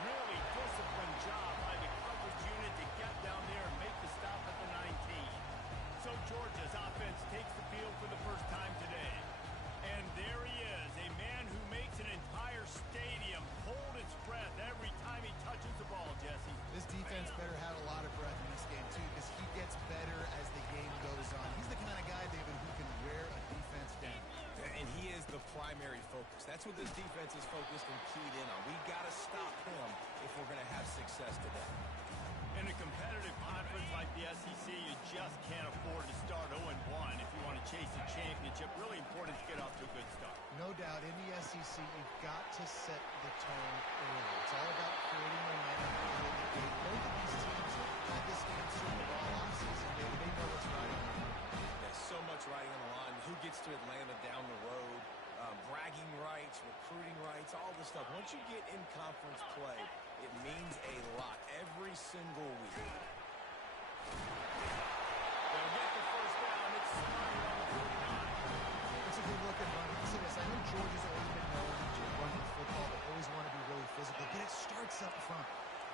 Really disciplined job by the coverage unit to get down there and make the stop at the 19. So Georgia's offense takes the field for the first time today. And there he is, a man who makes an entire stadium hold its breath every time he touches the ball, Jesse. This defense better have a lot of breath in this game, too, because he gets better as the game goes on. He's the kind of guy, David, who can wear a defense down. And he is the primary focus. That's what this defense is focused and keyed in on. We got to stop him if we're going to have success today. In a competitive conference like the SEC, you just can't afford to start 0-1 if you want to chase a championship. Really important to get off to a good start. No doubt, in the SEC, you've got to set the tone early. It's all about creating momentum out of the gate. Both of these teams have had this game circled all offseason, David. They know what's riding on the line. There's so much riding on the line. Who gets to Atlanta down the road? Bragging rights, recruiting rights, all this stuff. Once you get in conference play, it means a lot every single week. They'll get the first down. It's Snyder on the 49. It's a good looking run. Listen to this. I know Georgia's always been known to run the football. They always want to be really physical, but it starts up front.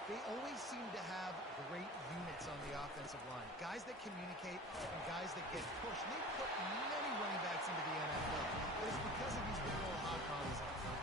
They always seem to have great units on the offensive line. Guys that communicate and guys that get pushed. And they put many running backs into the NFL. But it's because of these big old hog mollies up front.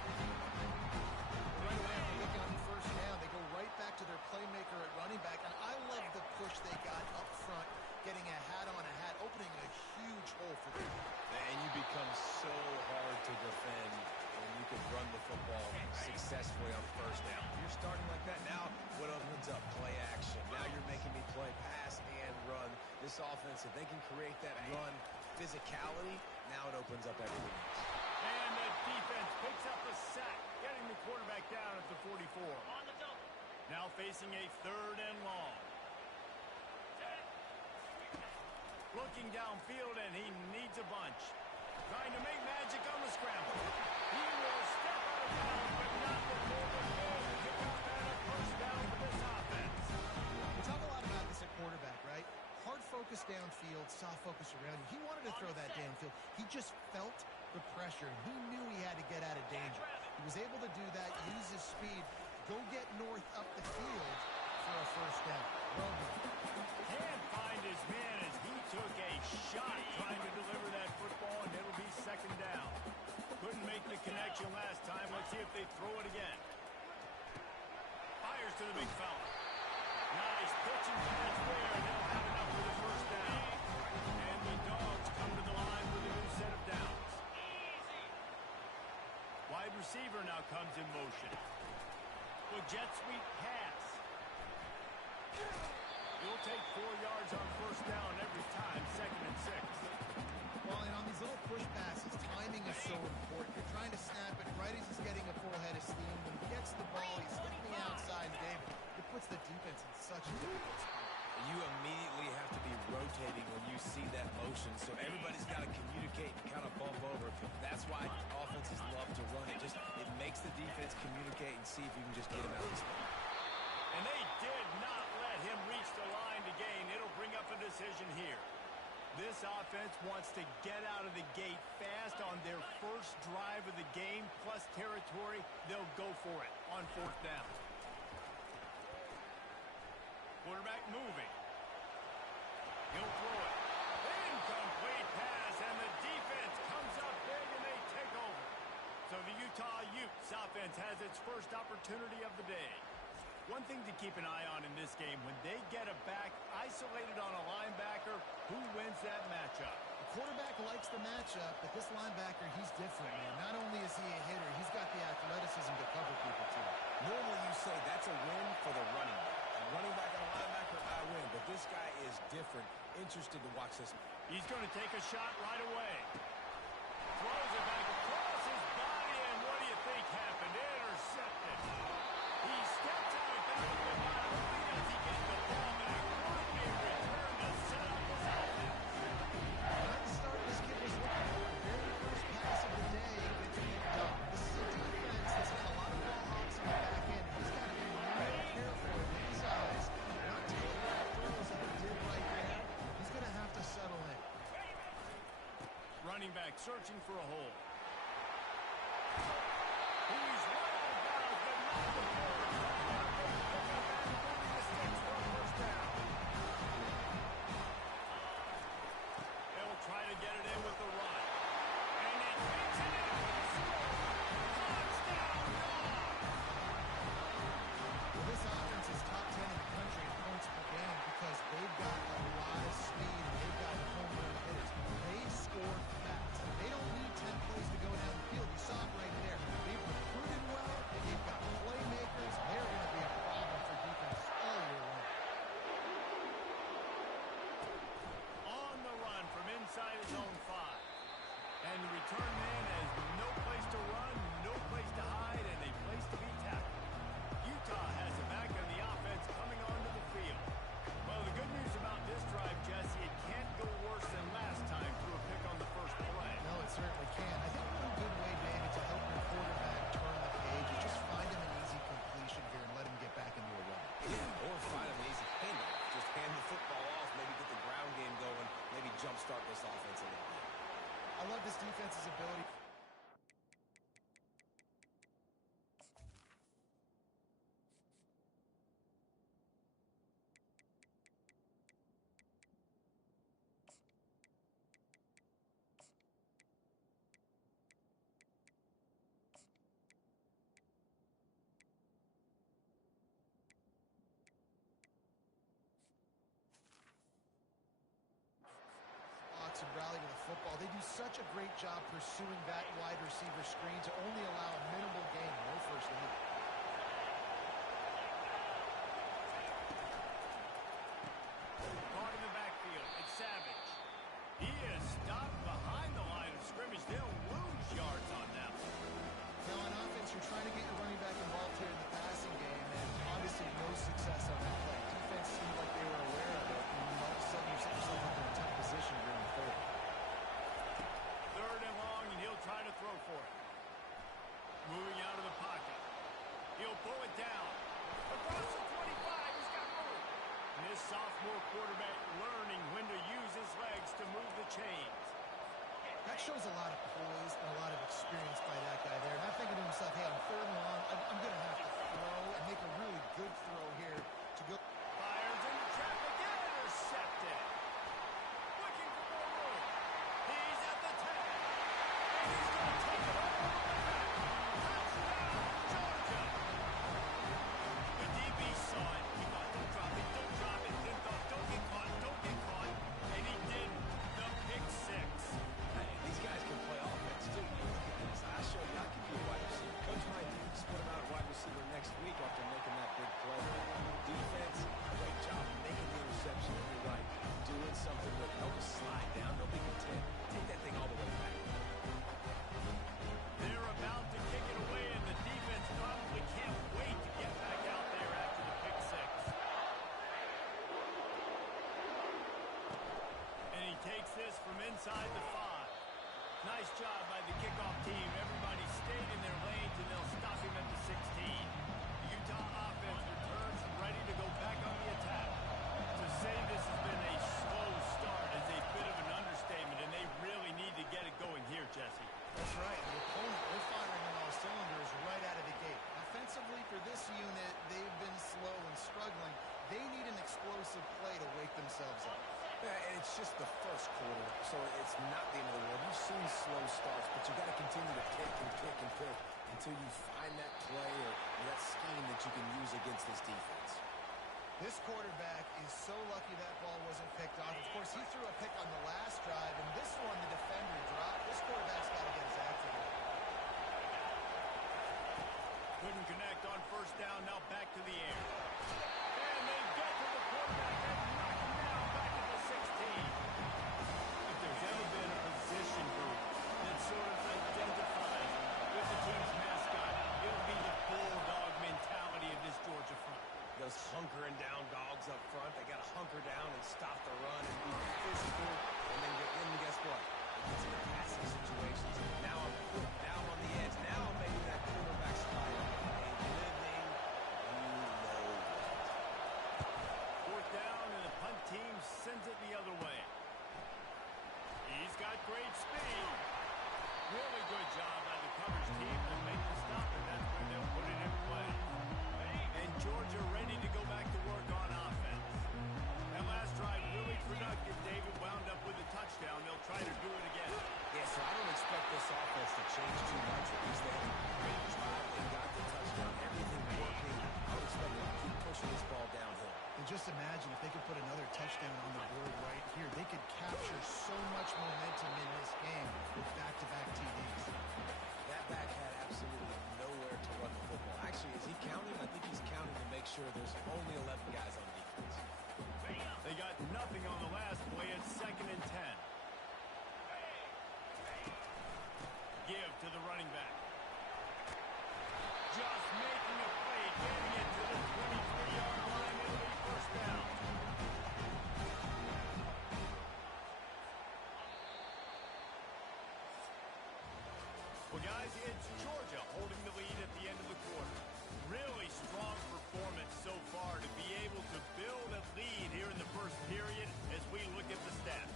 Right away after looking on the first down, they go right back to their playmaker at running back. And I love the push they got up front, getting a hat on a hat, opening a huge hole for them. And you become so hard to defend when you can run the football successfully on first down. If you're starting like that, now what opens up? Play action. Now you're making me play pass and run. This offense, if they can create that run physicality, now it opens up everything else. And the defense picks up a sack, getting the quarterback down at the 44. Now facing a 3rd and long. Looking downfield, and he needs a bunch. Trying to make magic on the scramble. He will step out of bounds, but not before the goal. Pick up and a first down for this offense. We talk a lot about this at quarterback, right? Hard focus downfield, soft focus around you. He wanted to throw that downfield. He just felt the pressure, and he knew he had to get out of danger. He was able to do that, use his speed, go get north up the field for a first down. Well done. Can't find his man as he took a shot trying to deliver that football, and it'll be 2nd down. Couldn't make the connection last time. Let's see if they throw it again. Fires to the big fella. Nice pitch and pass there, and they'll have enough for the first down. And the Dogs come to the line with a new set of downs. Wide receiver now comes in motion. The jet sweep pass. He'll take 4 yards on first down every time, 2nd and 6. Well, and on these little push passes, timing is so important. You're trying to snap it right as he's getting a full head of steam. When he gets the ball, he's hitting the outside, and David, it puts the defense in such a difficult spot. You immediately have to be rotating when you see that motion, so everybody's got to communicate and kind of bump over. That's why offenses love to run it. It makes the defense communicate and see if you can just get him out of the spot. And they did not let him reach the line to gain. It'll bring up a decision here. This offense wants to get out of the gate fast on their first drive of the game, plus territory. They'll go for it on 4th down. Quarterback moving. He'll throw it. Incomplete pass, and the defense comes up big, and they take over. So the Utah Utes offense has its first opportunity of the day. One thing to keep an eye on in this game, when they get a back isolated on a linebacker, who wins that matchup? The quarterback likes the matchup, but this linebacker, he's different, man. Not only is he a hitter, he's got the athleticism to cover people, too. Normally you say that's a win for the running back. Running back and a linebacker, I win. But this guy is different. Interested to watch this. He's going to take a shot right away. Throws it back across his body, and what do you think happened? Intercepted. He steps out of bounds, but not only does he get the ball back, what a return to set up his offense. Not the start this kid was looking for. The very first pass of the day gets picked up. This is a defense that's got a lot of ball hops in the back end. He's got to be really careful with his eyes, not taking out throws that he did right there. He's going to have to settle in. Running back searching for a hole. He's right out of bounds, but not before. return man has no place to run, no place to hide, and a place to be tackled. Utah has it back on the offense coming onto the field. Well, the good news about this drive, Jesse, it can't go worse than last time through a pick on the first play. No, it certainly can. I think one good way, David, to help your quarterback turn the page is just find him an easy completion here and let him get back into a run. Yeah, or find him an easy handoff. Just hand the football off, maybe get the ground game going, maybe jumpstart this offense a little bit. I love this defense's ability. And rally to the football. They do such a great job pursuing that wide receiver screen to only allow a minimal gain, no first down. Caught in the backfield, it's Savage. He is stopped behind the line of scrimmage. They'll lose yards on that one. Now on offense, you're trying to get your running back involved here in the passing game, and obviously no success on that play. Defense seemed like they were aware of it, and all of a sudden you set yourself up in a tough position during the third. Third and long, and he'll try to throw for it. Moving out of the pocket. He'll pull it down. Across the 25, he's got room. And this sophomore quarterback learning when to use his legs to move the chains. That shows a lot of poise and a lot of experience by that guy there. Not thinking to himself, hey, on third and long, I'm going to have to throw and make a really good throw here to go. Fires into traffic and intercepted. Looking for more room. He's at the 10. And he's going to take it all the way back. Touchdown, Georgia. The DB saw it. He thought, don't drop it, don't drop it. Then thought, don't get caught, don't get caught. And he didn't. The pick six. Hey, these guys can play offense too. I showed you I can be a wide receiver. Coach might split him out at wide receiver next week after making that big play. Defense, great job making the interception. And you're right, doing something with it. Don't just slide down. Don't be content. Take that thing all the way back. They're about to kick it away, and the defense probably can't wait to get back out there after the pick six. And he takes this from inside the 5. Nice job by the kickoff team. Everybody stayed in their lanes, and they'll stop him at the 16. The Utah offense returns ready to go back on the attack. To say this has been a slow start is a bit of an understatement, and they really need to get it going here, Jesse. That's right. The opponent, they're firing on all cylinders right out of the gate. Offensively, for this unit, they've been slow and struggling. They need an explosive play to wake themselves up. Yeah, and it's just the first quarter, so it's not the end of the world. You've seen slow starts, but you got to continue to pick and pick and pick until you find that play or that scheme that you can use against this defense. This quarterback is so lucky that ball wasn't picked off. Of course, he threw a pick on the last drive, and this one the defender dropped. This quarterback's got to get his act together. Couldn't connect on first down, now back to the air. And they get to the quarterback and knock him down back at the 16. If there's ever been a position group that sort of identifies with the team's mascot, it'll be the bulldog mentality of this Georgia front. Those hunkering down dogs up front, they got to hunker down and stop the run and be physical. And then guess what? It gets into passing situations. Now I'm on the edge. Now I'm making that quarterback slide. A living, Fourth down, and the punt team sends it the other way. He's got great speed. Really good job by the coverage team to make the stop, and that's where they'll put it in play. And Georgia ready to go back to work on offense. That last drive really productive. David wound up with a touchdown. They'll try to do it again. Yeah, so I don't expect this offense to change too much. At least they had a great drive. They got the touchdown. Everything working. I would expect them to keep pushing this ball downhill. And just imagine if they could put another touchdown on the board right here. They could capture so much momentum in this game with back-to-back TDs. That back had absolutely nowhere to run the football. Actually, is he counting? I think he's counting to make sure there's only 11 guys on defense. They got nothing on the last play. It's 2nd and 10. strong performance so far to be able to build a lead here in the first period as we look at the stats.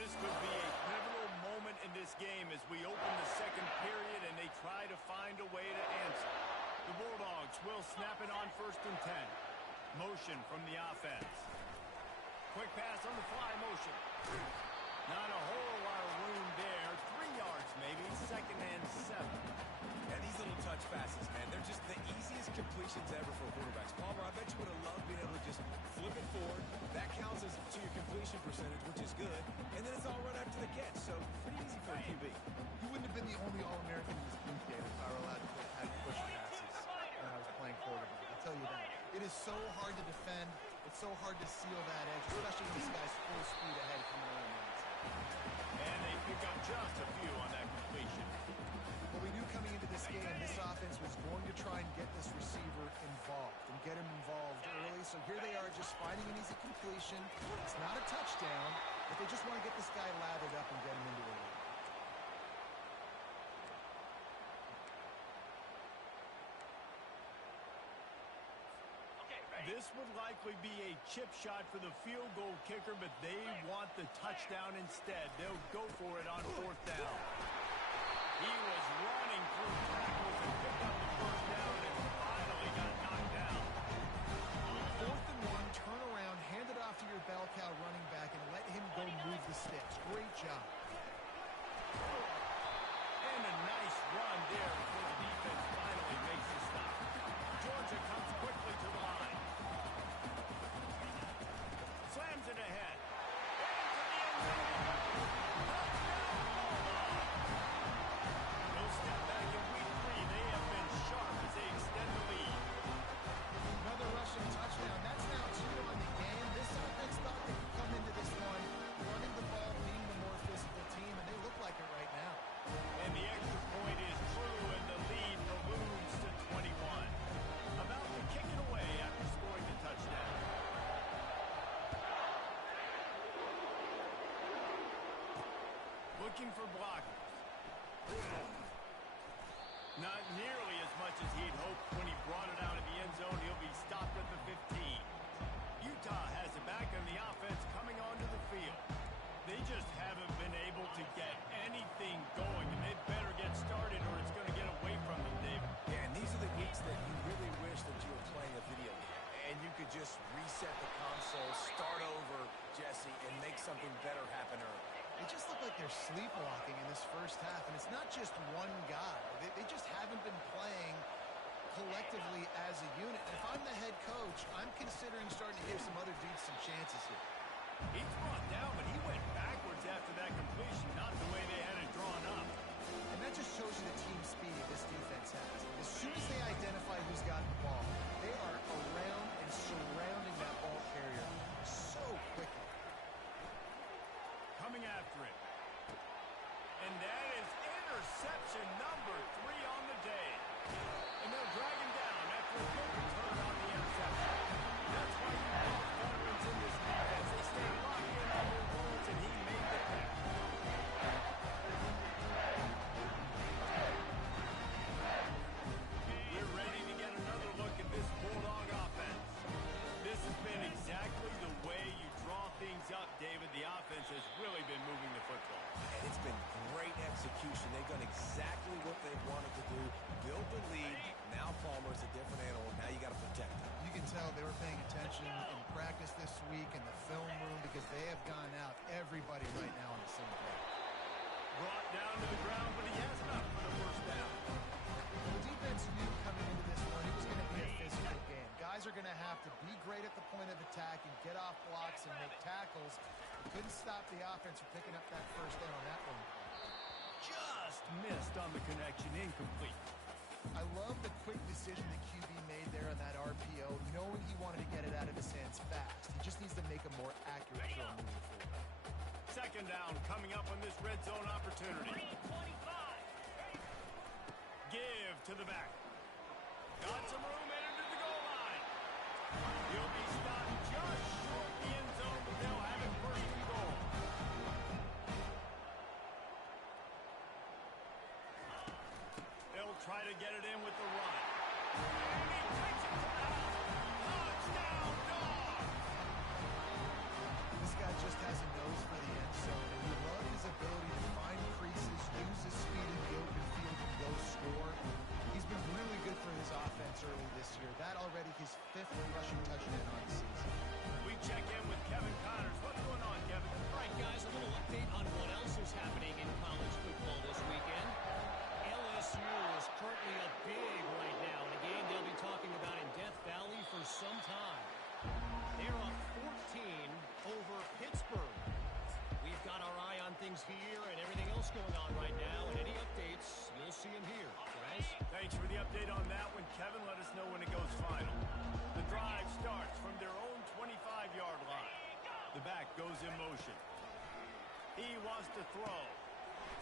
This could be a pivotal moment in this game as we open the second period and they try to find a way to answer. The Bulldogs will snap it on 1st and 10. Motion from the offense. Quick pass on the fly motion. Not a whole lot of room there. 3 yards maybe. 2nd and 7. And these little touch passes, man, they're just the easiest completions ever for quarterbacks. Palmer, I bet you would have loved being able to just flip it forward. That counts as to your completion percentage, which is good. And then it's all run after the catch, so pretty easy for a QB. You wouldn't have been the only All-American in this booth game if I were allowed to have push passes when I was playing quarterback. I'll tell you that. It is so hard to defend. It's so hard to seal that edge, especially when this guy's full speed ahead coming around the outside. And they pick up just a few on that completion. What we knew coming into this game, this offense was going to try and get this receiver involved and get him involved early. So here they are just finding an easy completion. It's not a touchdown, but they just want to get this guy lathered up and get him into the lead. This would likely be a chip shot for the field goal kicker, but they want the touchdown instead. They'll go for it on 4th down. He was running through tackles and picked up the 1st down and finally got knocked down. 4th and 1, turn around, hand it off to your bell cow running back, and let him go move the sticks. Great job. And a nice run there before the defense finally makes the stop. Georgia comes quickly to the line. Slams it ahead. Into the end zone. Touchdown, Bulldog. No step back in week 3. They have been sharp as they extend the lead. Another rushing touchdown. That's now 2 on the game. This offense thought they could come into this one running the ball, being the more physical team, and they look like it right now. And the extra point is true, and the lead balloons to 21. About to kick it away after scoring the touchdown. Looking for blockers. Not nearly as much as he'd hoped when he brought it out in the end zone. He'll be stopped at the 15. Utah has it back on the offense coming onto the field. They just haven't been able to get anything going, and they better get started or it's going to get away from them, David. Yeah, and these are the weeks that you really wish that you were playing a video game, and you could just reset the console, start over, Jesse, and make something better happen early. They just look like they're sleepwalking in this first half, and it's not just one guy. They just haven't been playing collectively as a unit. And if I'm the head coach, I'm considering starting to give some other dudes some chances here. He's brought down, but he went backwards after that completion, not the way they had it drawn up. And that just shows you the team speed this defense has. As soon as they identify who's got the ball, they are around and surrounding that ball carrier so quickly. Coming after it. And that is interception number 3 on the day. And they'll drag him down after a good return on the interception. That's why you love veterans in this defense. They stay locked in on their rules, and he made the catch. We're ready to get another look at this Bulldog offense. This has been exactly the way you draw things up, David. The offense has really been moving the football. And it's been great execution. They've done exactly what they wanted to do. Build the lead. Now Palmer's a different animal. Now you got to protect him. You can tell they were paying attention in practice this week in the film room because they have gone out, everybody right now on the same page. Brought down to the ground, but he has enough for the 1st down. The defense knew coming into this one it was going to be a physical game. Guys are going to have to be great at the point of attack and get off blocks and make tackles. Couldn't stop the offense from picking up that 1st down on that one. Just missed on the connection, incomplete. I love the quick decision the QB made there on that RPO, knowing he wanted to get it out of his hands fast. He just needs to make a more accurate throw moving forward. 2nd down coming up on this red zone opportunity. Give to the back. Got some room headed to the goal line. He'll be stopped just short the end zone, but they'll have it 1st and goal. get it in with the run. And he takes it to the house. Touchdown, Dogs! This guy just has a nose for the end zone, and we love his ability to find creases, use his speed in the open field, and go score. He's been really good for his offense early this year. That already his 5th rushing touchdown on the season. We check in with Kevin Connors. What's going on, Kevin? All right, guys, a little update on what else is happening in college football this weekend. LSU is currently up big right now in a game they'll be talking about in Death Valley for some time. They're up 14 over Pittsburgh. We've got our eye on things here and everything else going on right now, and any updates, you'll see them here. Guys? Thanks for the update on that one, Kevin. Let us know when it goes final. The drive starts from their own 25-yard line. The back goes in motion. He wants to throw.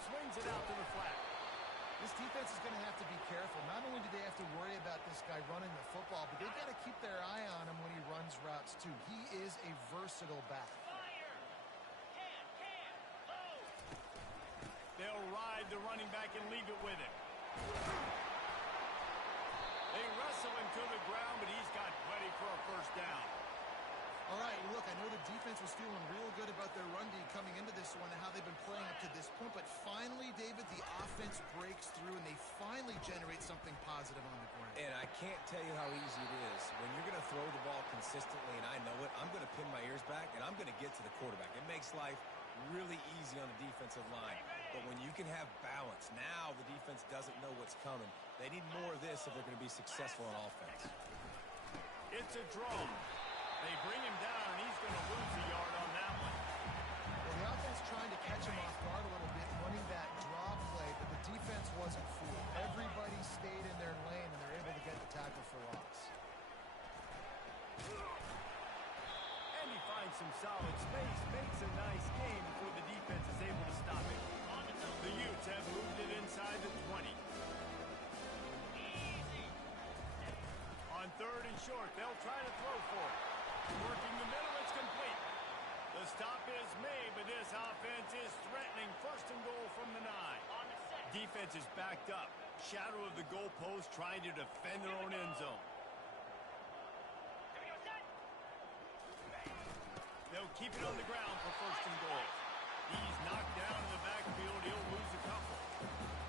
Swings it out to the flat. This defense is going to have to be careful. Not only do they have to worry about this guy running the football, but they've got to keep their eye on him when he runs routes, too. He is a versatile back. They'll ride the running back and leave it with him. They wrestle him to the ground, but he's got plenty for a first down. All right, well, look, I know the defense was feeling real good about their run D coming into this one and how they've been playing up to this point, but finally, David, the offense breaks through and they finally generate something positive on the ground. And I can't tell you how easy it is. When you're going to throw the ball consistently, and I know it, I'm going to pin my ears back, and I'm going to get to the quarterback. It makes life really easy on the defensive line. But when you can have balance, now the defense doesn't know what's coming. They need more of this if they're going to be successful on offense. It's a draw. They bring him down, and he's going to lose a yard on that one. Well, the offense trying to catch him off guard a little bit, running that draw play, but the defense wasn't fooled. Everybody stayed in their lane, and they're able to get the tackle for loss. And he finds some solid space, makes a nice game before the defense is able to stop him. The Utes have moved it inside the 20. On 3rd and short, they'll try to throw for it. Working the middle, it's complete. The stop is made, but this offense is threatening. 1st and goal from the 9. Defense is backed up. Shadow of the goalpost trying to defend their own end zone. They'll keep it on the ground for 1st and goal. He's knocked down in the backfield. He'll lose a couple.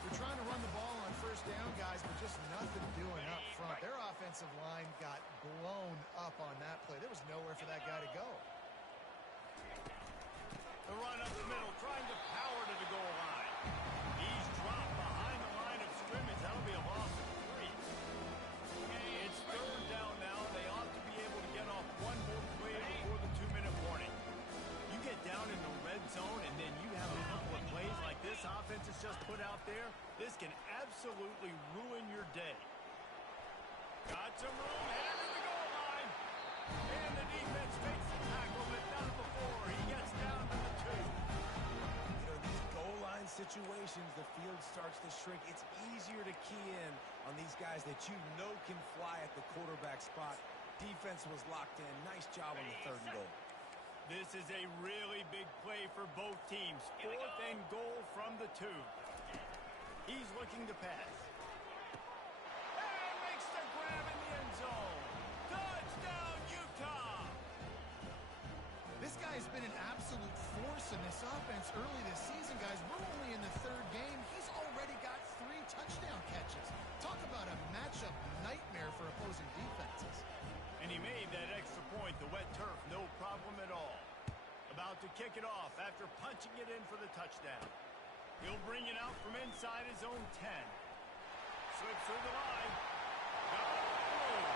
They're trying to run the ball on 1st down, guys, but just nothing doing up front. Their offensive line got blown up on that play. There was nowhere for that guy to go. The run up the middle, trying to power to the goal line. He's dropped behind the line of scrimmage. That'll be a loss of 3. It's 3rd down now. They ought to be able to get off one more play before the 2-minute warning. You get down in the red zone, and then you have a couple of plays like this offense has just put out there. This can absolutely ruin your day. Got some room, headed to the goal line. And the defense makes the tackle, but not before he gets down to the 2. You know, these goal line situations, the field starts to shrink. It's easier to key in on these guys that you know can fly at the quarterback spot. Defense was locked in. Nice job on the 3rd and goal. This is a really big play for both teams. 4th and goal from the 2. He's looking to pass. And makes the grab in the end zone. Touchdown, Utah! This guy's been an absolute force in this offense early this season, guys. We're only in the 3rd game. He's already got 3 touchdown catches. Talk about a matchup nightmare for opposing defenses. And he made that extra point. The wet turf, no problem at all. About to kick it off after punching it in for the touchdown. He'll bring it out from inside his own 10. Slips through the line. Got through.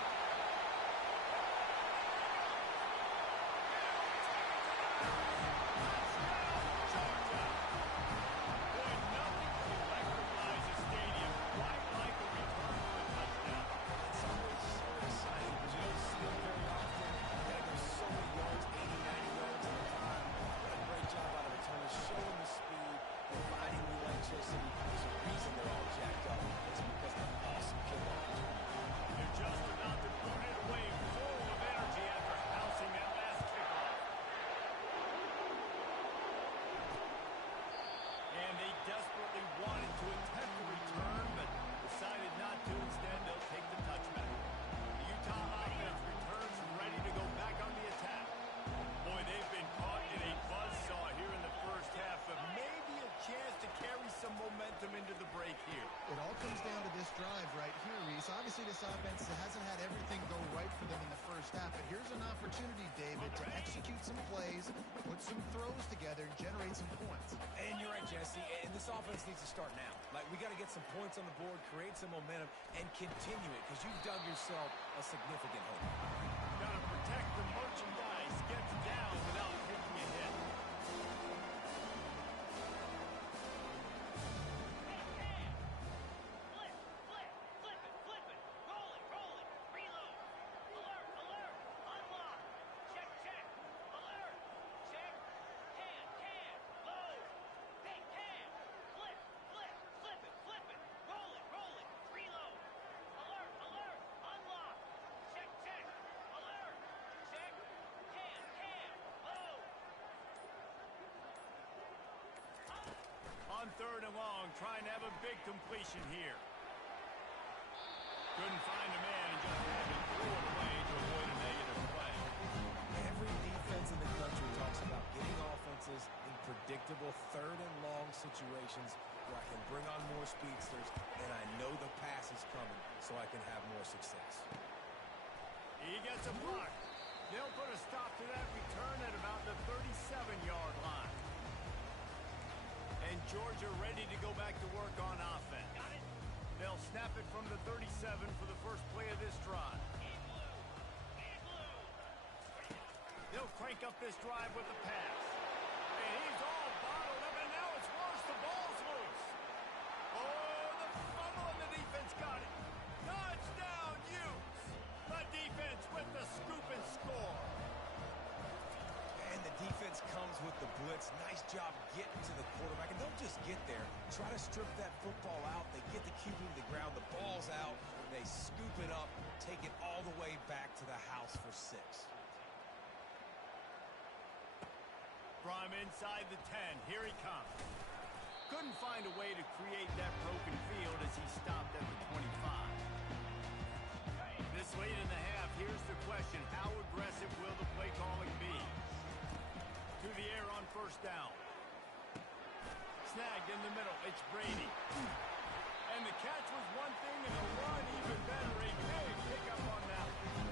Georgia. Boy, nothing electrifies a stadium quite like a return for a touchdown. It's always so exciting because you don't see them very often. You got to go so many yards, 80, 90 yards at a time. What a great job out of returners, showing the speed, providing the electricity. There's a reason they're all jacked up. It's because of the awesome kickoff. offense hasn't had everything go right for them in the first half, but here's an opportunity, David, to execute some plays, put some throws together, and generate some points. And you're right, Jesse, and this offense needs to start now. Like, we got to get some points on the board, create some momentum, and continue it, because you've dug yourself a significant hole. Got to protect the merchandise, gets down without taking a hit. On third and long, trying to have a big completion here. Couldn't find a man and just had to throw it away to avoid a negative play. Every defense in the country talks about getting offenses in predictable third and long situations where I can bring on more speedsters and I know the pass is coming so I can have more success. He gets a block. They'll put a stop to that return at about the 37-yard line. And Georgia ready to go back to work on offense. They'll snap it from the 37 for the first play of this drive. They'll crank up this drive with the pass. And he's all bottled up, and now it's worse. The ball's loose. Oh, the fumble, and the defense got it. Touchdown, Utes. The defense with the scoop and score. And the defense comes with the blitz. Nice job getting to the quarterback. And don't just get there. Try to strip that football out. They get the QB to the ground. The ball's out. They scoop it up, take it all the way back to the house for 6. From inside the 10, here he comes. Couldn't find a way to create that broken field as he stopped at the 25. This late in the half, here's the question. How aggressive will the play calling be? To the air on first down. Snagged in the middle. It's Brady. And the catch was one thing, and the run even better. A big pickup on that one.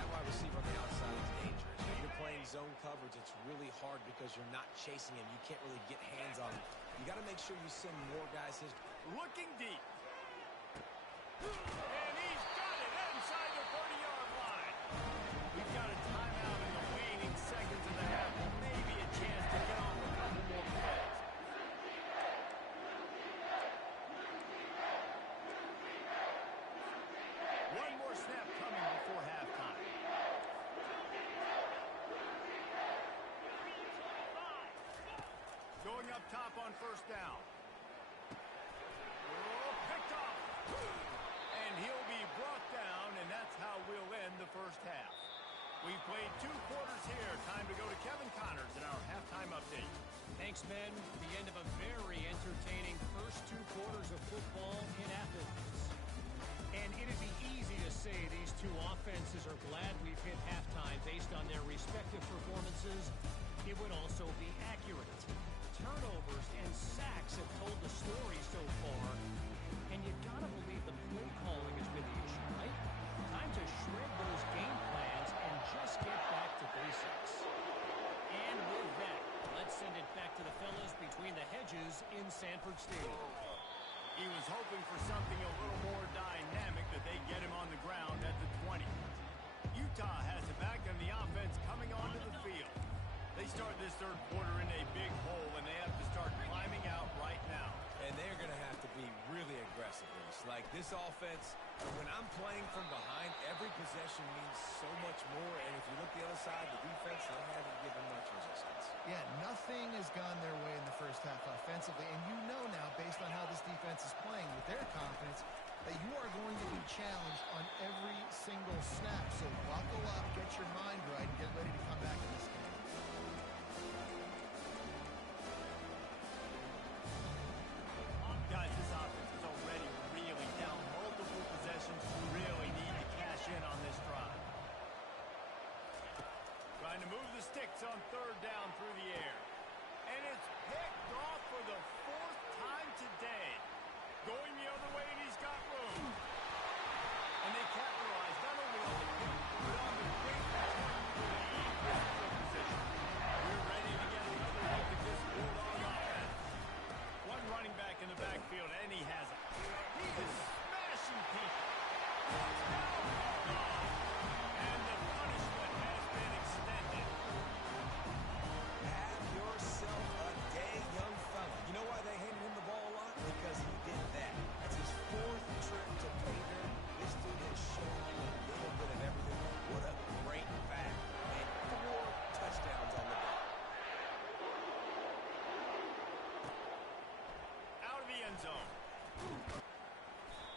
That wide receiver on the outside is dangerous. When you're playing zone coverage, it's really hard because you're not chasing him. You can't really get hands on him. You got to make sure you send more guys his. Looking deep. And he's got it inside the 30-yard line. We've got a timeout in the waning seconds of the half. Maybe a chance to get off a couple more plays. One more snap coming before halftime. Going up top on first down. Oh, picked off. And he'll be brought down, and that's how we'll end the first half. We've played 2 quarters here. Time to go to Kevin Connors in our halftime update. Thanks, Ben. The end of a very entertaining first 2 quarters of football in Athens. And it'd be easy to say these 2 offenses are glad we've hit halftime based on their respective performances. It would also be accurate. Turnovers and sacks have told the story so far. And you gotta believe the play calling has been the issue, right? Time to shred those game plans and just get back to basics. And with that, let's send it back to the fellas between the hedges in Sanford Stadium. He was hoping for something a little more dynamic, that they get him on the ground at the 20. Utah has it back, and the offense coming onto the field. They start this third quarter in a big hole, and they have to start climbing out right now. And they're going to have to be really aggressive. Like this offense, when I'm playing from behind, every possession means so much more. And if you look the other side, the defense, they haven't given much resistance. Yeah, nothing has gone their way in the first half offensively. And you know now, based on how this defense is playing with their confidence, that you are going to be challenged on every single snap. So buckle up, get your mind right, and get ready to come back in this game. Guys, this offense is already reeling down multiple possessions. Really need to cash in on this drive. Trying to move the sticks on third down through the air. And it's picked off for the 4th time today. Going the other way, and he's got room. And they capitalize not only on the pick, but on the great return to the field position. We're ready to get another look at this Bulldog offense. One running back in the backfield, and he has it. He is smashing people. Touchdown, Bulldog. And the punishment has been extended. Have yourself a day, young fella. You know why they handed him the ball a lot? Because he did that. That's his 4th trip to pay dirt. This dude has shown you a little bit of everything. What a great back. And 4 touchdowns on the day. Out of the end zone.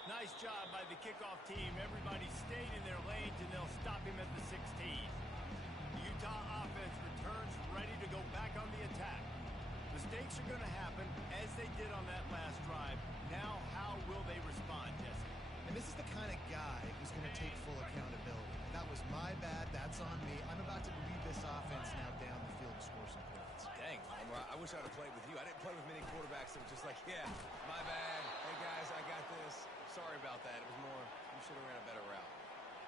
Nice job by the kickoff team. Everybody stayed in their lanes, and they'll stop him at the 16. The Utah offense returns ready to go back on the attack. Mistakes are going to happen, as they did on that last drive. Now, how will they respond, Jesse? And this is the kind of guy who's going to take full accountability. That was my bad. That's on me. I'm about to lead this offense now down the field to score some points. Dang, I wish I'd have played with you. I didn't play with many quarterbacks that were just like, yeah, my bad. Hey, guys, I got this. Sorry about that. It was more, you should have ran a better route.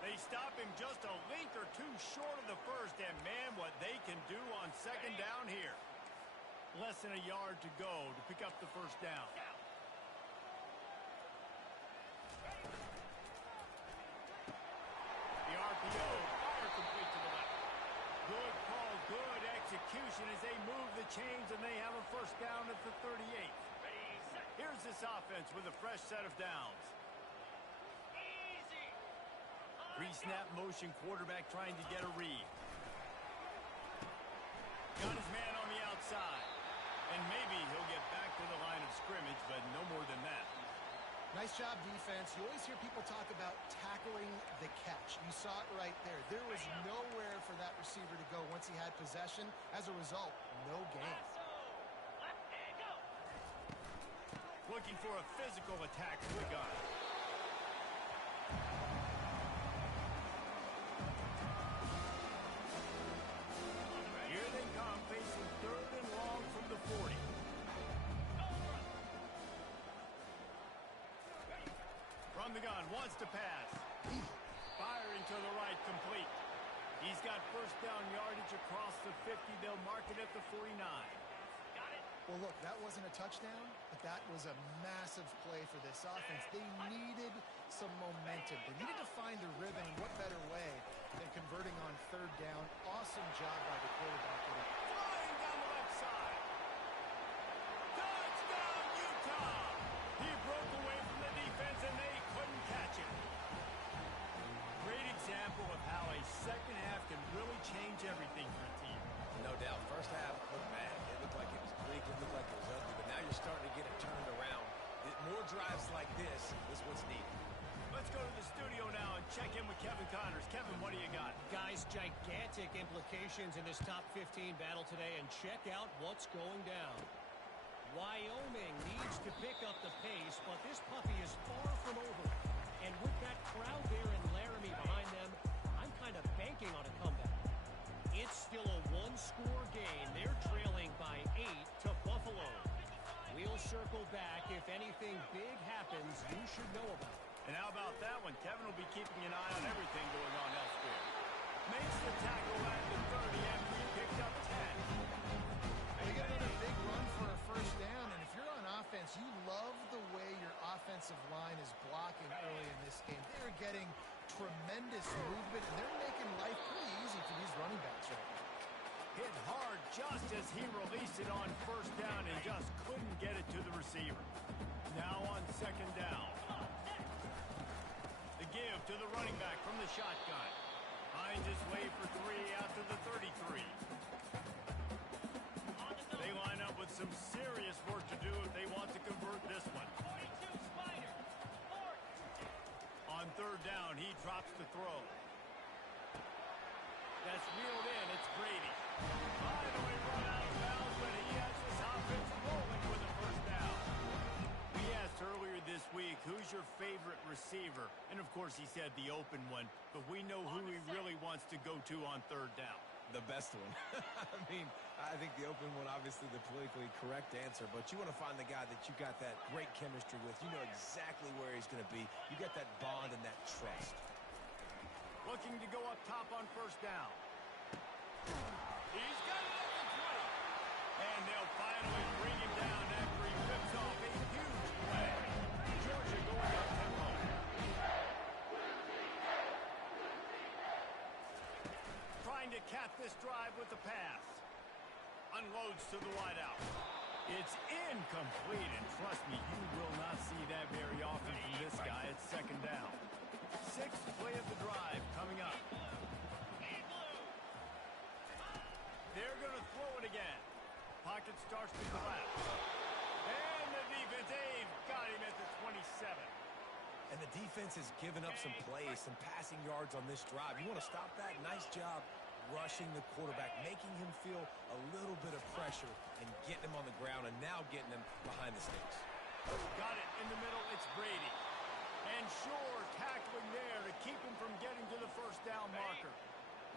They stop him just a link or two short of the first, and man, what they can do on second down here. Less than a yard to go to pick up the first down. The RPO, fire complete to the left. Good call, good execution as they move the chains, and they have a first down at the 38. Here's this offense with a fresh set of downs. Pre-snap motion quarterback trying to get a read. Got his man on the outside. And maybe he'll get back to the line of scrimmage, but no more than that. Nice job, defense. You always hear people talk about tackling the catch. You saw it right there. There was nowhere for that receiver to go once he had possession. As a result, no gain. Looking for a physical attack to the gun. Here they come, facing 3rd and long from the 40. From the gun, wants to pass. Firing to the right, complete. He's got first down yardage across the 50. They'll mark it at the 49. Well, look, that wasn't a touchdown, but that was a massive play for this offense. They needed some momentum. They needed to find a rhythm. What better way than converting on 3rd down? Awesome job by the quarterback. Flying down the left side. Touchdown, Utah! He broke away from the defense, and they couldn't catch him. Great example of how a second half can really change everything for a team. No doubt. First half looked bad. It looked like it was Greek. It looked like it was ugly. But now you're starting to get it turned around. More drives like this is what's needed. Let's go to the studio now and check in with Kevin Connors. Kevin, what do you got? Guys, gigantic implications in this top 15 battle today, and check out what's going down. Wyoming needs to pick up the pace, but this puppy is far from over. And with that crowd there in Laramie behind them, I'm kind of banking on a comeback. It's still a one-score game. They're trailing by 8 to Buffalo. We'll circle back. If anything big happens, you should know about it. And how about that one? Kevin will be keeping an eye on everything going on elsewhere. Makes the tackle at the 30 after he picked up 10. They get another big run for a first down, and if you're on offense, you love the way your offensive line is blocking early in this game. They're getting tremendous movement, and they're making life pretty easy for these running backs right now. Hit hard just as he released it on first down and just couldn't get it to the receiver. Now on second down. The give to the running back from the shotgun. Finds his way for 3 after the 33. They line up with some serious work to do if they want to convert this one. On third down, he drops the throw. That's reeled in. It's Brady. Finally run out of bounds, but he has this offense rolling with a first down. We asked earlier this week, who's your favorite receiver? And, of course, he said the open one, but we know who he really wants to go to on third down. The best one. I mean, I think the open one, obviously the politically correct answer, but you want to find the guy that you got that great chemistry with. You know exactly where he's going to be. You got that bond and that trust. Looking to go up top on first down. He's got it at the 20. And they'll finally bring him down after he rips off a huge play. Georgia going up tempo. Trying to cap this drive with the pass. Unloads to the wideout. It's incomplete, and trust me, you will not see that very often from this guy. It's second down. Sixth play of the drive coming up. They're going to throw it again. Pocket starts to the left. And the defense, they've got him at the 27. And the defense has given up some plays, some passing yards on this drive. You want to stop that? Nice job rushing the quarterback, making him feel a little bit of pressure and getting him on the ground and now getting him behind the sticks. Got it in the middle. It's Brady. And Shore tackling there to keep him from getting to the first down marker.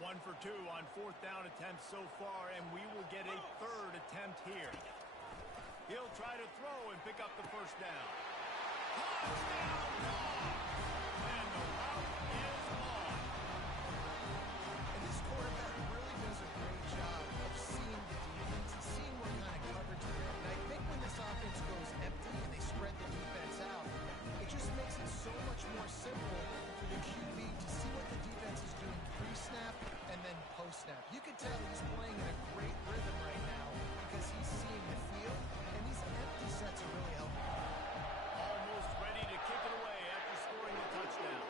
1 for 2 on fourth down attempts so far, and we will get a third attempt here. He'll try to throw and pick up the first down. Touchdown ball! And the route is on. And this quarterback really does a great job of seeing the defense and seeing what kind of coverage they're in. And I think when this offense goes empty and they spread the defense out, it just makes it so much more simple for the QB to see what the defense is doing pre-snap and then post-snap. You can tell he's playing in a great rhythm right now because he's seeing the field, and these empty sets are really helping him. Almost ready to kick it away after scoring the touchdown.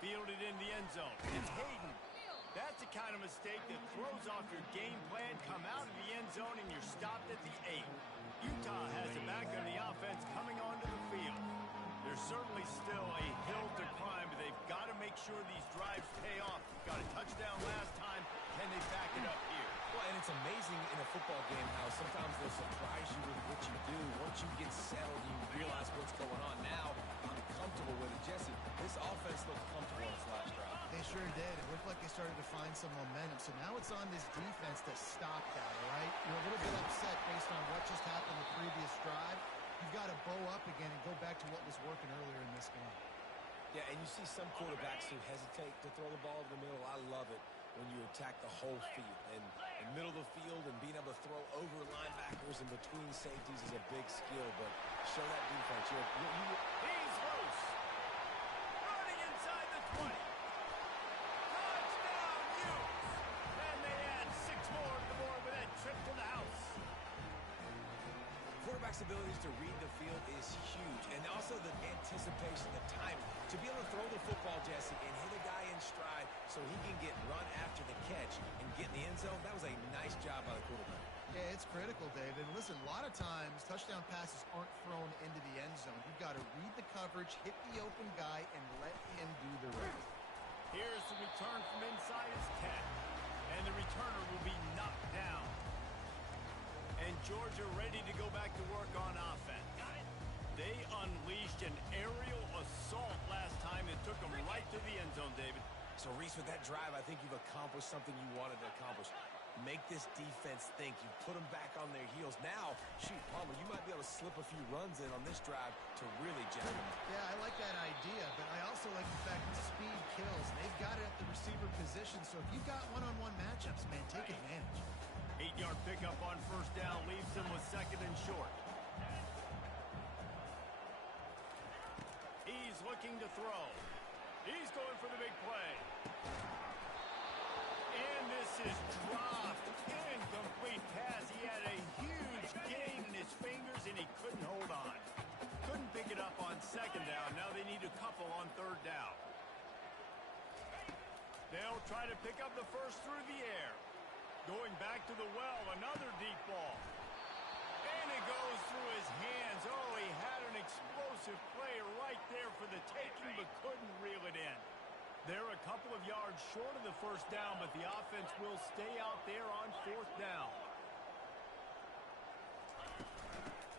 Fielded in the end zone. It's Hayden. That's the kind of mistake that throws off your game plan. Come out of the end zone and you're stopped at the 8. Utah has it back on the offense coming onto the field. There's certainly still a hill to climb, but they've got to make sure these drives pay off. Got a touchdown last time. Can they back it up here? Well, and it's amazing in a football game how sometimes they'll surprise you with what you do. Once you get settled, you realize what's going on. Now, I'm comfortable with it. Jesse, this offense looked comfortable in this last drive. They sure did. It looked like they started to find some momentum. So now it's on this defense to stop that, all right? You're a little bit upset based on what just happened the previous drive. You've got to bow up again and go back to what was working earlier in this game. Yeah, and you see some quarterbacks who hesitate to throw the ball over the middle. I love it when you attack the whole field. And in the middle of the field and being able to throw over linebackers and between safeties is a big skill. But show that defense. He's loose. Running inside the 20. Touchdown, Utes. And they add 6 more to the board with that trip to the house. Quarterback's abilities to read the field is huge. And also the anticipation, the timing. To be able to throw the football, Jesse, and hit a guy in stride so he can get run after the catch and get in the end zone, that was a nice job by the quarterback. Yeah, it's critical, David. Listen, a lot of times touchdown passes aren't thrown into the end zone. You've got to read the coverage, hit the open guy, and let him do the rest. Here's the return from inside his 10. And the returner will be knocked down. And Georgia ready to go back to work on offense. They unleashed an aerial assault last time that took them right to the end zone, David. So, Reese, with that drive, I think you've accomplished something you wanted to accomplish. Make this defense think. You put them back on their heels. Now, shoot, Palmer, you might be able to slip a few runs in on this drive to really jack them. Yeah, I like that idea, but I also like the fact that speed kills. They've got it at the receiver position, so if you've got one-on-one matchups, man, take advantage. 8-yard pickup on first down leaves them with second and short. He's looking to throw. He's going for the big play. And this is dropped. Incomplete pass. He had a huge gain in his fingers, and he couldn't hold on. Couldn't pick it up on second down. Now they need a couple on third down. They'll try to pick up the first through the air. Going back to the well, another deep ball. And it goes through his hands. Oh, he had an explosive play right there for the taking, but couldn't reel it in. They're a couple of yards short of the first down, but the offense will stay out there on fourth down.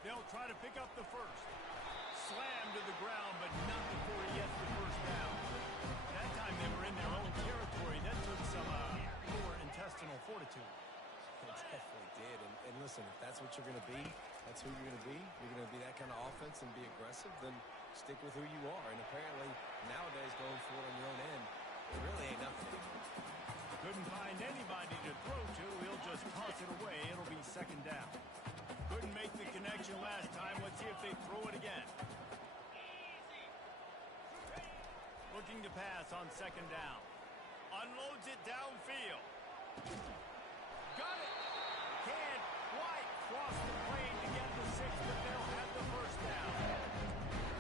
They'll try to pick up the first. Slam to the ground, but not before he gets the first down. That time they were in their own territory. That took And listen, if that's what you're going to be, that's who you're going to be. You're going to be that kind of offense and be aggressive, then stick with who you are. And apparently, nowadays, going for it on your own end, it really ain't nothing anymore. Couldn't find anybody to throw to. He'll just toss it away. It'll be second down. Couldn't make the connection last time. Let's see if they throw it again. Looking to pass on second down. Unloads it downfield. Got it. Can't quite cross the plane to get the 6, but they'll have the first down.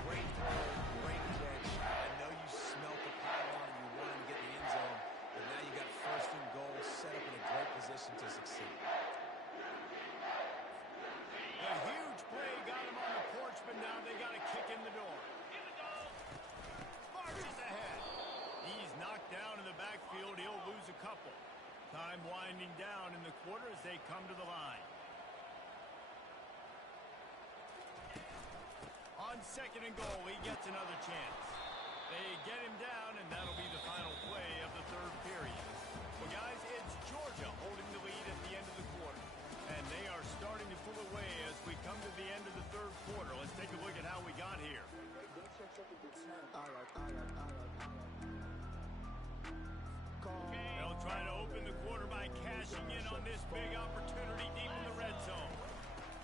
Great throw, great catch. I know you smelt the pylon and you wanted to get in the end zone, but now you got first and goal set up in a great position to succeed. A huge play got him on the porch, but now they got a kick in the door. Marches ahead. He's knocked down in the backfield. He'll lose a couple. Time winding down in the quarter as they come to the line. On second and goal, he gets another chance. They get him down, and that'll be the final play of the third period. Well, guys, it's Georgia holding the lead at the end of the quarter. And they are starting to pull away as we come to the end of the third quarter. Let's take a look at how we got here. They'll try to open the quarter by cashing in on this big opportunity deep in the red zone.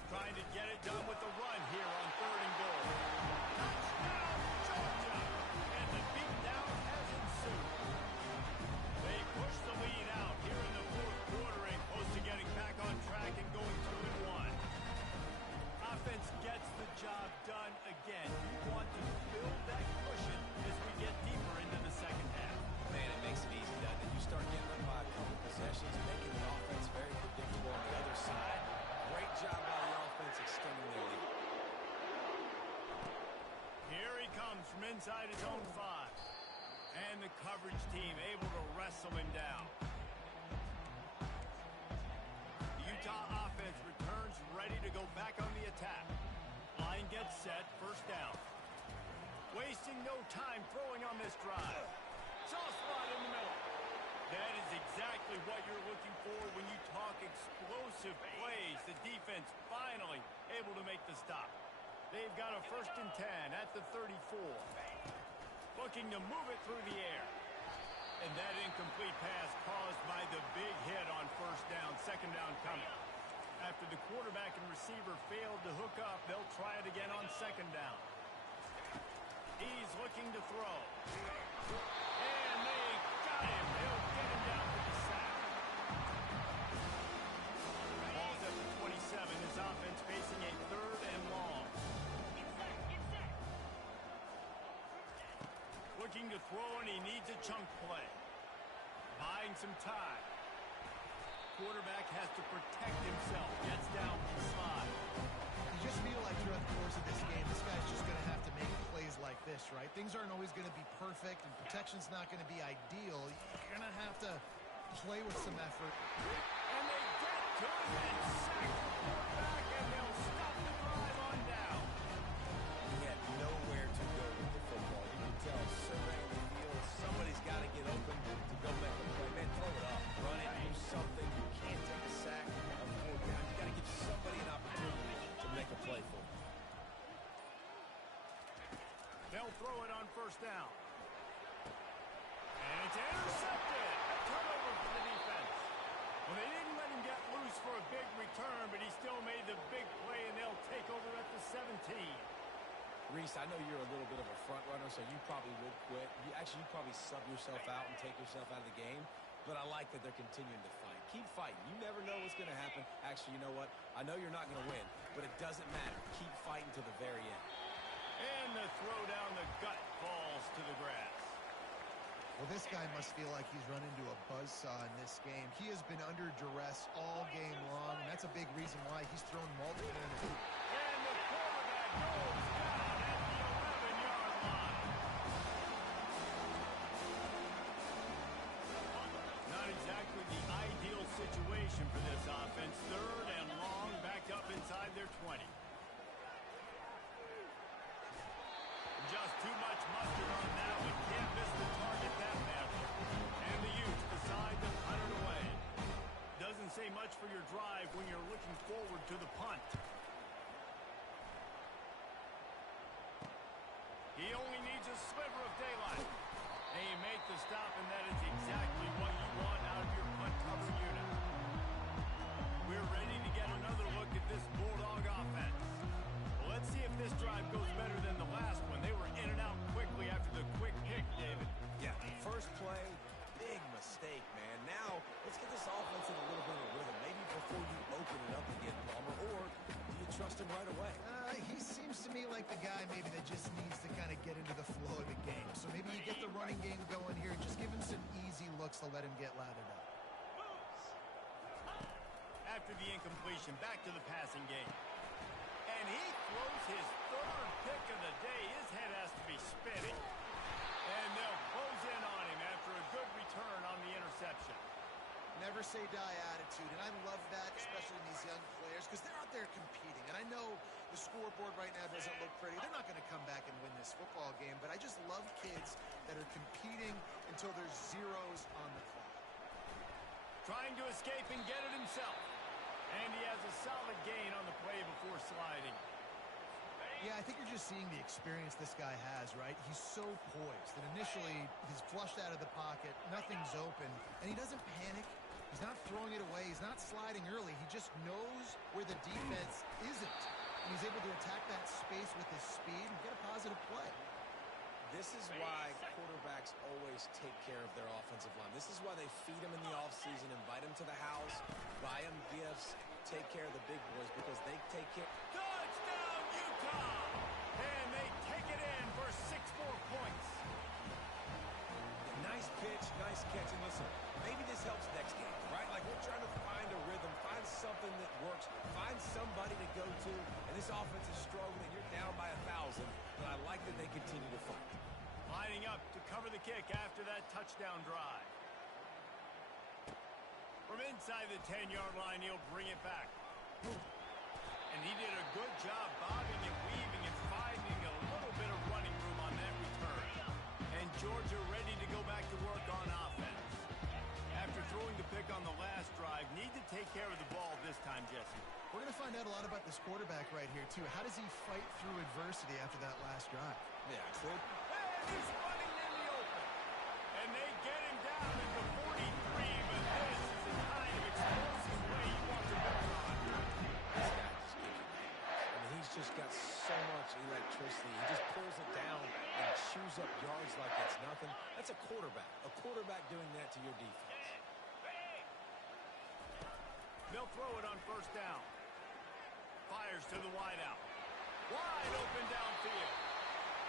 Trying to get it done with the run here on third and goal. Touchdown, Georgia! And the beatdown has ensued. They push the lead out here in the fourth quarter and close to getting back on track and going 2-1. Offense gets the job done again. You want to build that cushion as we get deeper into the second half. Man, it makes it easy, doesn't it? You start getting up by a couple possessions, making the offense very predictable on the other side. Great job by the offense extending their lead. Here he comes from inside his own 5. And the coverage team able to wrestle him down. The Utah offense returns ready to go back on the attack. Line gets set, first down. Wasting no time throwing on this drive. Soft spot in the middle. That is exactly what you're looking for when you talk explosive plays. The defense finally able to make the stop. They've got a 1st and 10 at the 34. Looking to move it through the air. And that incomplete pass caused by the big hit on first down, second down coming. After the quarterback and receiver failed to hook up, they'll try it again on second down. He's looking to throw. And they got him. They'll get him down for the sack. Ball's at the 27. His offense facing a 3rd and long. Looking to throw, and he needs a chunk play. Buying some time. Quarterback has to protect himself. Gets down from the slide. You just feel like throughout the course of this game, this guy's just going to have to make plays like this, right? Things aren't always going to be perfect, and protection's not going to be ideal. You're going to have to play with some effort. And they get to him and sack the quarterback, and they'll stop the drive on down. He had nowhere to go with the football. You can tell surveying the field, somebody's got to get open to go make a play. Man, throw it up. Run it. Do something. You can't take a sack on 4th down. You got to give somebody an opportunity to make a play for them. They'll throw it on first down. And it's intercepted. Turnover for the defense. Well, they didn't let him get loose for a big return, but he still made the big play, and they'll take over at the 17. Reese, I know you're a little bit of a front runner, so you probably would quit. You'd probably sub yourself out and take yourself out of the game. But I like that they're continuing to fight. Keep fighting. You never know what's going to happen. Actually, you know what? I know you're not going to win, but it doesn't matter. Keep fighting to the very end. And the throw down the gut falls to the grass. Well, this guy must feel like he's run into a buzzsaw in this game. He has been under duress all game long, and that's a big reason why he's thrown multiple interceptions. And the quarterback goes down at the 11-yard line. Not exactly the ideal situation for this offense. 3rd and long, backed up inside their 20. Just too much mustard on that one. Can't miss the target that badly. And the Utes decide to punt it away. Doesn't say much for your drive when you're looking forward to the punt. He only needs a sliver of daylight. They make the stop, and that is exactly what you want out of your punt cover unit. We're ready to get another look at this Bulldog offense. Well, let's see if this drive goes better than the last one. They were in and out quickly after the quick pick, David. Yeah, first play, big mistake, man. Now, let's get this offense in a little bit of rhythm. Maybe before you open it up again, Palmer, or do you trust him right away? He seems to me like the guy maybe that just needs to kind of get into the flow of the game. So maybe you get the running game going here and just give him some easy looks to let him get lathered up. After the incompletion, back to the passing game. And he throws his third pick of the day. His head has to be spinning. And they'll close in on him after a good return on the interception. Never say die attitude, and I love that, especially in these young players, because they're out there competing. And I know the scoreboard right now doesn't look pretty. They're not going to come back and win this football game, but I just love kids that are competing until there's zeros on the clock. Trying to escape and get it himself. And he has a solid gain on the play before sliding. Yeah, I think you're just seeing the experience this guy has, right? He's so poised. And initially, he's flushed out of the pocket. Nothing's open. And he doesn't panic. He's not throwing it away. He's not sliding early. He just knows where the defense isn't. And he's able to attack that space with his speed and get a positive play. This is why quarterbacks always take care of their offensive line. This is why they feed them in the offseason, invite them to the house, buy them gifts, take care of the big boys because they take care. Touchdown, Utah! And they take it in for 6 more points. Nice pitch, nice catch. And listen, maybe this helps next game, right? Like we're trying to find a rhythm, find something that works, find somebody to go to. And this offense is struggling. You're down by 1,000, but I like that they continue to fight. Lining up to cover the kick after that touchdown drive. From inside the 10-yard line, he'll bring it back. And he did a good job bobbing and weaving and finding a little bit of running room on that return. And Georgia ready to go back to work on offense. After throwing the pick on the last drive, need to take care of the ball this time, Jesse. We're going to find out a lot about this quarterback right here, too. How does he fight through adversity after that last drive? Yeah, cool. He's running in the open. And they get him down at the 43, but this is the kind of explosive way you want to build on. This guy just gives you I mean, he's just got so much electricity. He just pulls it down and chews up yards like it's nothing. That's a quarterback. A quarterback doing that to your defense. They'll throw it on first down. Fires to the wideout. Wide open downfield.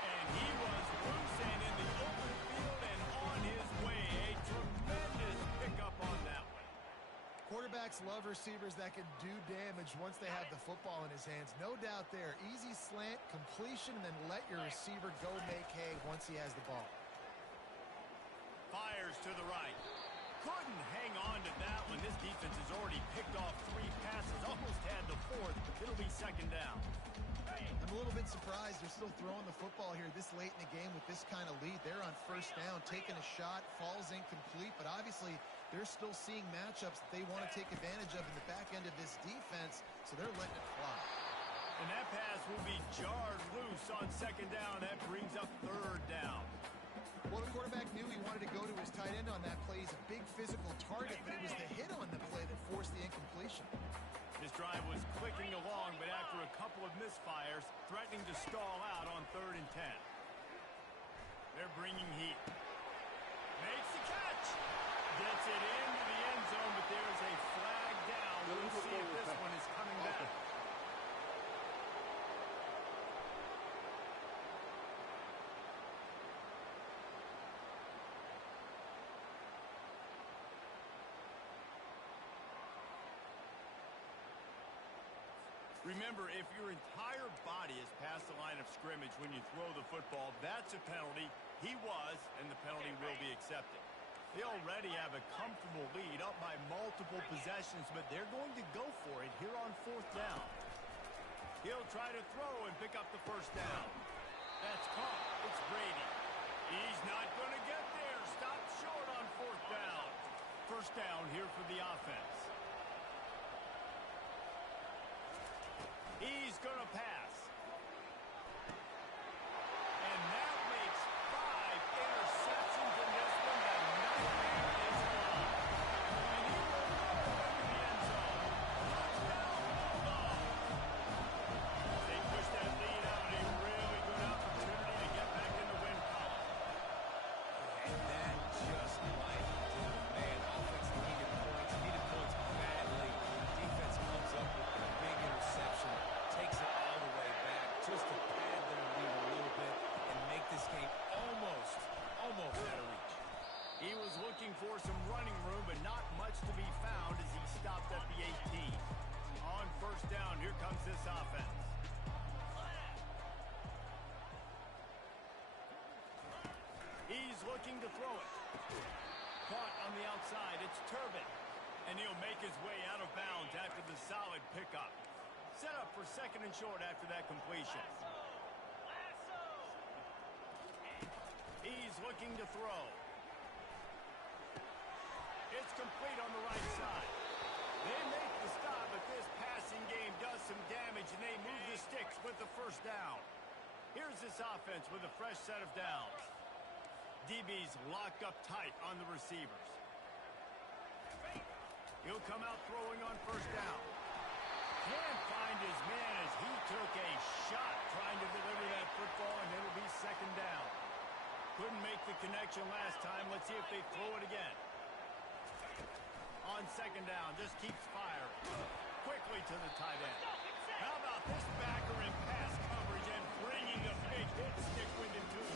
And he was loose and in the open field and on his way. A tremendous pickup on that one. Quarterbacks love receivers that can do damage once they have the football in his hands. No doubt there. Easy slant, completion, and then let your receiver go make hay once he has the ball. Fires to the right. Couldn't hang on to that one. This defense has already picked off 3 passes. Almost had the 4th. It'll be second down. I'm a little bit surprised they're still throwing the football here this late in the game with this kind of lead. They're on first down, taking a shot, falls incomplete, but obviously they're still seeing matchups that they want to take advantage of in the back end of this defense, so they're letting it fly. And that pass will be jarred loose on second down. That brings up third down. Well, the quarterback knew he wanted to go to his tight end on that play. He's a big physical target, but it was the hit on the play that forced the incompletion. This drive was clicking along, but after a couple of misfires, threatening to stall out on 3rd and 10. They're bringing heat. Makes the catch. Gets it into the end zone, but there's a flag down. We'll see if this one is coming back. Remember, if your entire body is past the line of scrimmage when you throw the football, that's a penalty. He was, and the penalty will be accepted. They already have a comfortable lead up by multiple possessions, but they're going to go for it here on 4th down. He'll try to throw and pick up the first down. That's caught. It's Brady. He's not going to get there. Stop short on 4th down. First down here for the offense. He's going to pass. And that makes 5 interceptions in this one. The nightmare is alive. And he will roll into the end zone. Touchdown, Bulldogs. They push that lead out. A really good opportunity to get back in the win column. And that just might do it, man. Offense needed points badly. Defense comes up with a big interception, takes it all the way back just to pad their lead a little bit and make this game almost out of reach. He was looking for some running room, but not much to be found as he stopped at the 18. On first down, here comes this offense. He's looking to throw it. Caught on the outside, it's Turbin. And he'll make his way out of bounds after the solid pickup. Set up for second and short after that completion. He's looking to throw. It's complete on the right side. They make the stop, but this passing game does some damage, and they move the sticks with the first down. Here's this offense with a fresh set of downs. DB's locked up tight on the receivers. He'll come out throwing on first down. Can't find his man as he took a shot trying to deliver that football, and it'll be second down. Couldn't make the connection last time. Let's see if they throw it again. On second down, just keeps firing. Quickly to the tight end. How about this backer in pass coverage and bringing a big hit stick with him too?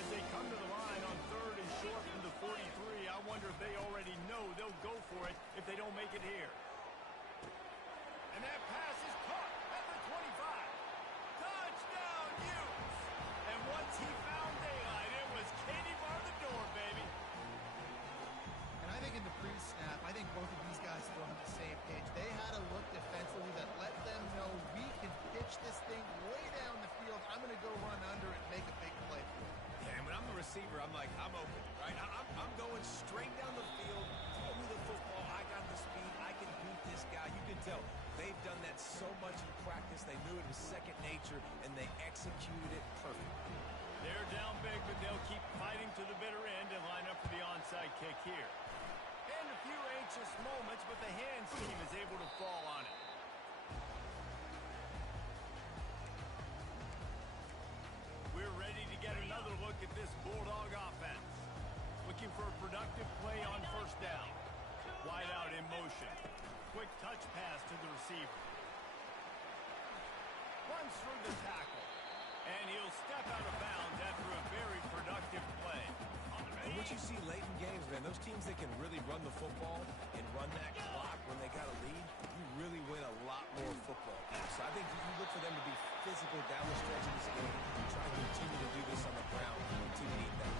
As they come to the line on third and short from the 43, I wonder if they already know they'll go for it if they don't make it here. And that pass is caught at the 25. Touchdown, Utes! And once he found daylight, it was Katie bar the door, baby. And I think in the pre-snap, I think both of these guys were on the same page. They had a look defensively that let them know we can pitch this thing way down the field. I'm going to go run under and make a big play. Yeah, and when I'm the receiver, I'm like, I'm open, right? I'm going straight down the field, throw me the football, I got the speed, I can beat this guy. You can tell they've done that so much in practice. They knew it was second nature, and they executed it perfectly. They're down big, but they'll keep fighting to the bitter end and line up for the onside kick here. And a few anxious moments, but the hands team is able to fall on it. We're ready to get another look at this Bulldog offense. Looking for a productive play on first down. Wide out in motion. Quick touch pass to the receiver. Runs through the tackle. And he'll step out of bounds after a very productive play. And what you see late in games, man, those teams that can really run the football and run that clock when they got a lead, you really win a lot more football games. So I think you look for them to be physical down the stretch of this game and try to continue to do this on the ground to meet them.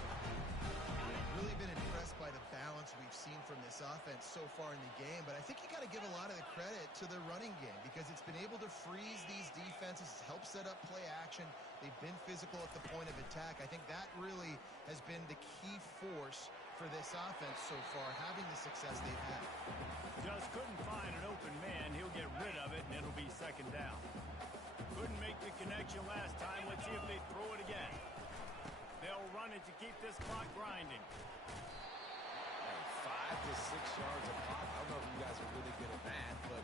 Really been impressed by the balance we've seen from this offense so far in the game, but I think you got to give a lot of the credit to the running game because it's been able to freeze these defenses, help set up play action. They've been physical at the point of attack. I think that really has been the key force for this offense so far, having the success they've had. Just couldn't find an open man. He'll get rid of it, and it'll be second down. Couldn't make the connection last time. Let's see if they throw it again. They'll run it to keep this clock grinding. 5 to 6 yards a pop. I don't know if you guys are really good at that, but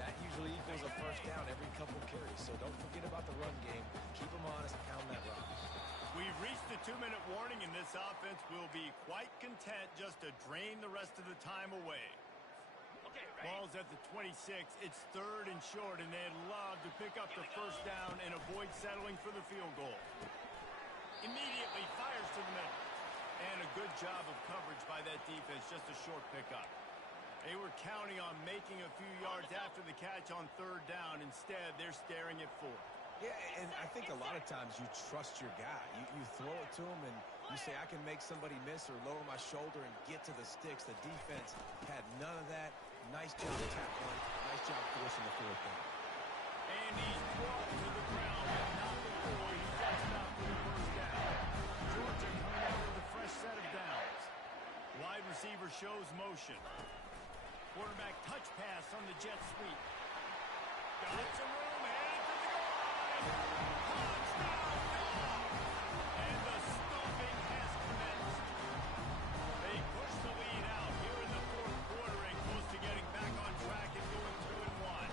that usually equals a first down every couple carries. So don't forget about the run game. Keep them honest, pound that rock. We've reached the 2-minute warning, and this offense will be quite content just to drain the rest of the time away. Ball's at the 26. It's third and short, and they'd love to pick up the first down and avoid settling for the field goal. Immediately fires to the middle. And a good job of coverage by that defense, just a short pickup. They were counting on making a few yards after the catch on third down. Instead, they're staring at fourth. Yeah, and I think a lot of times you trust your guy. You throw it to him, and you say, I can make somebody miss or lower my shoulder and get to the sticks. The defense had none of that. Nice job tackling. Nice job forcing the fourth down. And he's brought to the ground, but not before he gets out for the first down. Georgia coming out with a fresh set of downs. Wide receiver shows motion. Quarterback touch pass on the jet sweep. Got some room, and And the stomping has commenced. They push the lead out here in the fourth quarter and close to getting back on track and going 2-1.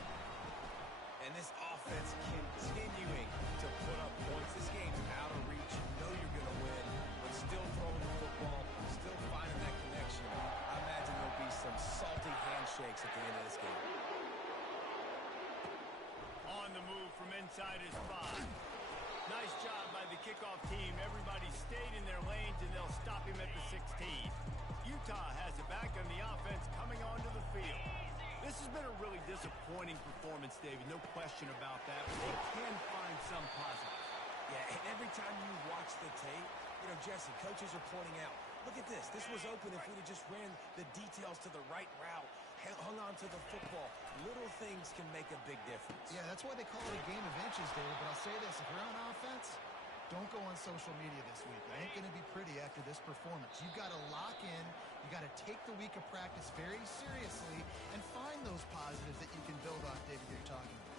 And this offense continuing to put up points. This game's out of reach. You know you're going to win, but still throwing the football, still finding that connection. I imagine there'll be some salty handshakes at the end of this game. On the move from inside his 5. Nice job by the kickoff team. Everybody stayed in their lanes, and they'll stop him at the 16. Utah has it back on the offense coming onto the field. This has been a really disappointing performance, David. No question about that. But they can find some positives. Yeah, and every time you watch the tape, Jesse, coaches are pointing out, look at this. This was open if we'd have just ran the details to the right route, hung on to the football. Little things can make a big difference. Yeah, that's why they call it a game of inches, David. But I'll say this, if you're on offense, don't go on social media this week. It ain't going to be pretty after this performance. You've got to lock in. You got to take the week of practice very seriously and find those positives that you can build on, David, you're talking about.